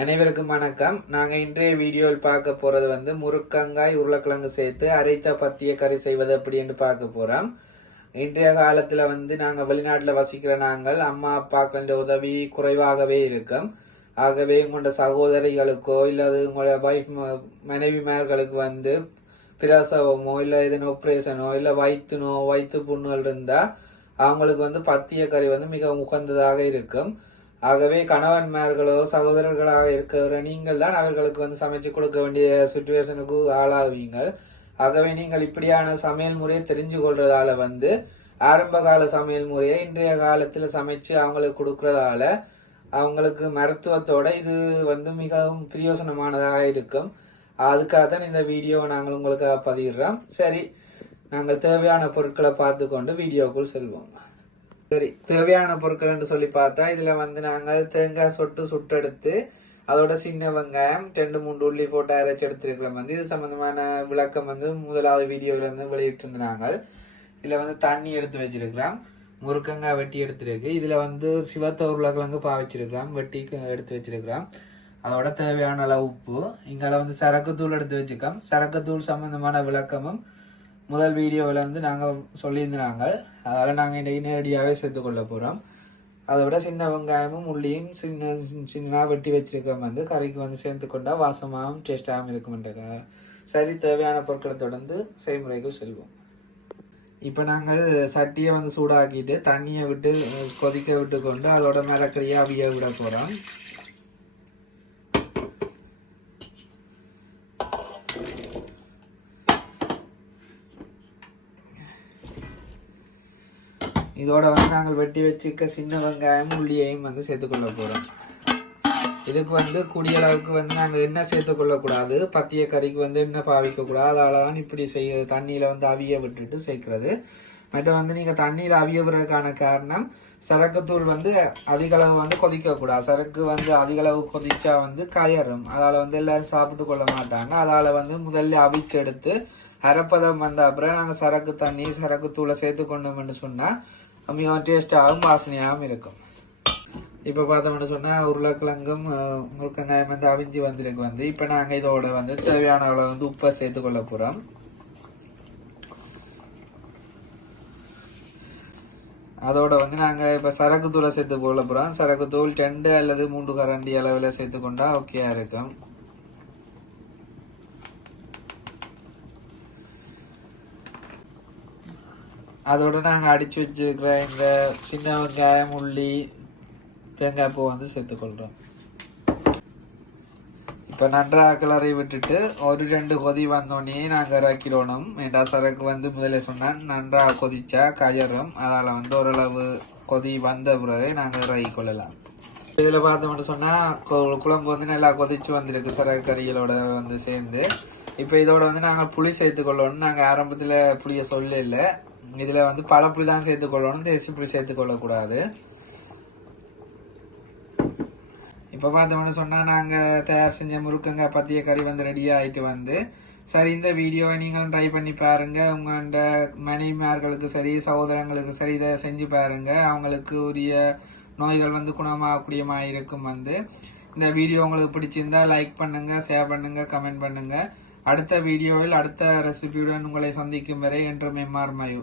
அனைவருக்கும் வணக்கம். நாங்கள் இன்றைய வீடியோவில் பார்க்க போகிறது வந்து முருக்கங்காய் உருளைக்கிழங்கு சேர்த்து அரைத்த பத்திய கறி செய்வது அப்படின்னு பார்க்க போகிறோம் இன்றைய காலத்தில் வந்து நாங்கள் வெளிநாட்டில் வசிக்கிற நாங்கள் அம்மா அப்பாக்கள உதவி குறைவாகவே இருக்கும். ஆகவே உங்களோட சகோதரிகளுக்கோ இல்லது உங்களோட வைஃப் மனைவிமார்களுக்கு வந்து பிரசவமோ இல்லை எதுவும் ஆப்ரேஷனோ இல்லை வயிற்றுனோ வயிற்று புண்ணுகள் இருந்தால் அவங்களுக்கு வந்து பத்திய கறி வந்து மிக உகந்ததாக இருக்கும். ஆகவே கணவன்மார்களோ சகோதரர்களாக இருக்கிற நீங்கள் தான் அவர்களுக்கு வந்து சமைச்சு கொடுக்க வேண்டிய சுச்சுவேஷனுக்கு ஆளாவீங்கள். ஆகவே நீங்கள் இப்படியான சமையல் முறையை தெரிஞ்சு கொள்றதால வந்து ஆரம்ப கால சமையல் முறையை இன்றைய காலத்தில் சமைச்சு அவங்களுக்கு கொடுக்கறதால அவங்களுக்கு மருத்துவத்தோட இது வந்து மிகவும் பிரயோசனமானதாக இருக்கும். அதுக்காக தான் இந்த வீடியோவை நாங்கள் உங்களுக்கு பதிவிடுறோம். சரி நாங்கள் தேவையான பொருட்களை பார்த்து கொண்டு வீடியோக்குள் செல்வோம். சரி தேவையான பொருட்கள்னு சொல்லி பார்த்தா இதில் வந்து நாங்கள் தேங்காய் சொட்டு சுட்டெடுத்து அதோட சின்ன வெங்காயம் ரெண்டு மூணு உள்ளி போட்டு அரைச்சி எடுத்துருக்கிறோம். வந்து இது சம்மந்தமான விளக்கம் வந்து முதலாவது வீடியோவில் வந்து வெளியிட்டிருந்தாங்க. இதில் வந்து தண்ணி எடுத்து வச்சிருக்கிறோம். முருக்கங்காய் வெட்டி எடுத்துருக்கு. இதில் வந்து சிவத்த உருளைக்கிழங்கு பாவிச்சிருக்கிறோம். வெட்டி எடுத்து வச்சிருக்கிறோம். அதோட தேவையான அளவு உப்பு. இங்கே வந்து சரக்குத்தூள் எடுத்து வச்சுக்கோம் சரக்குத்தூள் சம்பந்தமான விளக்கமும் முதல் வீடியோவில் வந்து நாங்கள் சொல்லியிருந்தாங்க. அதால் நாங்கள் இன்றைக்கி நேரடியாகவே சேர்த்துக்கொள்ள போகிறோம் அதை விட சின்ன வெங்காயமும் உள்ளியும் சின்ன சின்னதாக வெட்டி வச்சுருக்கோம் வந்து கறிக்கு வந்து சேர்த்து கொண்டால் வாசமாகவும் டேஸ்ட்டாகவும் இருக்குமென்ற சரி தேவையான பொருட்களை தொடர்ந்து செய்முறைகள் செல்வோம். இப்போ நாங்கள் சட்டியை வந்து சூடாக்கிட்டு தண்ணியை விட்டு கொதிக்க விட்டு கொண்டு அதோட மேலே அவிய விட போகிறோம் இதோட வந்து நாங்கள் வெட்டி வச்சுக்க சின்ன வெங்காயம் உள்ளியையும் வந்து சேர்த்துக்கொள்ள போகிறோம் இதுக்கு வந்து கூடிய அளவுக்கு வந்து நாங்கள் எண்ணெய் சேர்த்துக்கொள்ளக்கூடாது. பத்திய கறிக்கு வந்து எண்ணெய் பாவிக்கக்கூடாது. அதனால தான் இப்படி செய்ய தண்ணியில் வந்து அவிய விட்டுட்டு சேர்க்குறது. மற்ற வந்து நீங்கள் தண்ணியில் அவிய விடுறதுக்கான காரணம் சரக்குத்தூள் வந்து அதிகளவு வந்து கொதிக்கக்கூடாது. சரக்கு வந்து அதிகளவு கொதிச்சா வந்து கயறும். அதால் வந்து எல்லாரும் சாப்பிட்டு கொள்ள மாட்டாங்க. அதால் வந்து முதல்ல அவிச்சு எடுத்து அரைப்பதம் வந்த அப்புறம் நாங்கள் சரக்கு தண்ணி சரக்கு தூளை சேர்த்து கொண்டோம்னு சொன்னால் மிகவும் டேஸ்ட்டாகவும் வாசனையாகவும் இருக்கும். இப்போ பார்த்தோம்னு சொன்னால் உருளைக்கிழங்கும் முருக்கங்காயம் வந்து அவிஞ்சி வந்திருக்கு வந்து. இப்போ நாங்கள் இதோட வந்து தேவையான அளவு வந்து உப்பை சேர்த்துக்கொள்ள போகிறோம் அதோட வந்து நாங்கள் இப்போ சரக்கு தூளை சேர்த்து கொள்ள போகிறோம் சரக்கு தூள் ரெண்டு அல்லது மூன்று கரண்டி அளவில் சேர்த்துக்கொண்டா ஓகேயா இருக்கும். அதோட நாங்கள் அடித்து வச்சிருக்கிற இந்த சின்ன வெங்காயம் உள்ளி தேங்காய் பூ வந்து சேர்த்துக்கொள்கிறோம் இப்போ நன்றாக கிளறி விட்டுட்டு ஒரு ரெண்டு கொதி வந்தோடனே நாங்கள் இறக்கிடணும். ஏண்டா சரக்கு வந்து முதல்ல சொன்னால் நன்றாக கொதிச்சா கயறும். அதால் வந்து ஓரளவு கொதி வந்த பிறகு நாங்கள் இறக்கி கொள்ளலாம். இதில் பார்த்தோம்னு சொன்னால் குழம்பு வந்து நல்லா கொதிச்சு வந்திருக்கு சரக்கு கறிகளோட வந்து சேர்ந்து. இப்போ இதோட வந்து நாங்கள் புளி சேர்த்துக்கொள்ளணும் நாங்கள் ஆரம்பத்தில் புளியை சொல்ல இல்லை இதில் வந்து பழப்பு தான் சேர்த்துக்கொள்ளணும் தேசி சேர்த்துக்கொள்ளக்கூடாது. இப்போ பார்த்தோம்னு சொன்னால் நாங்கள் தயார் செஞ்ச முருக்கங்காய் பற்றிய கறி வந்து ரெடி ஆகிட்டு வந்து சரி இந்த வீடியோவை நீங்களும் ட்ரை பண்ணி பாருங்கள் உங்களோட மனைவிமார்களுக்கு சரி சகோதரங்களுக்கு சரி இதை செஞ்சு பாருங்கள் அவங்களுக்கு உரிய நோய்கள் வந்து குணமாகக்கூடியமாக இருக்கும் வந்து இந்த வீடியோ உங்களுக்கு பிடிச்சிருந்தா லைக் பண்ணுங்கள் ஷேர் பண்ணுங்கள் கமெண்ட் பண்ணுங்கள் அடுத்த வீடியோவில் அடுத்த ரெசிபியுடன் உங்களை சந்திக்கும் வரை என்று மெம்மார் மயூ.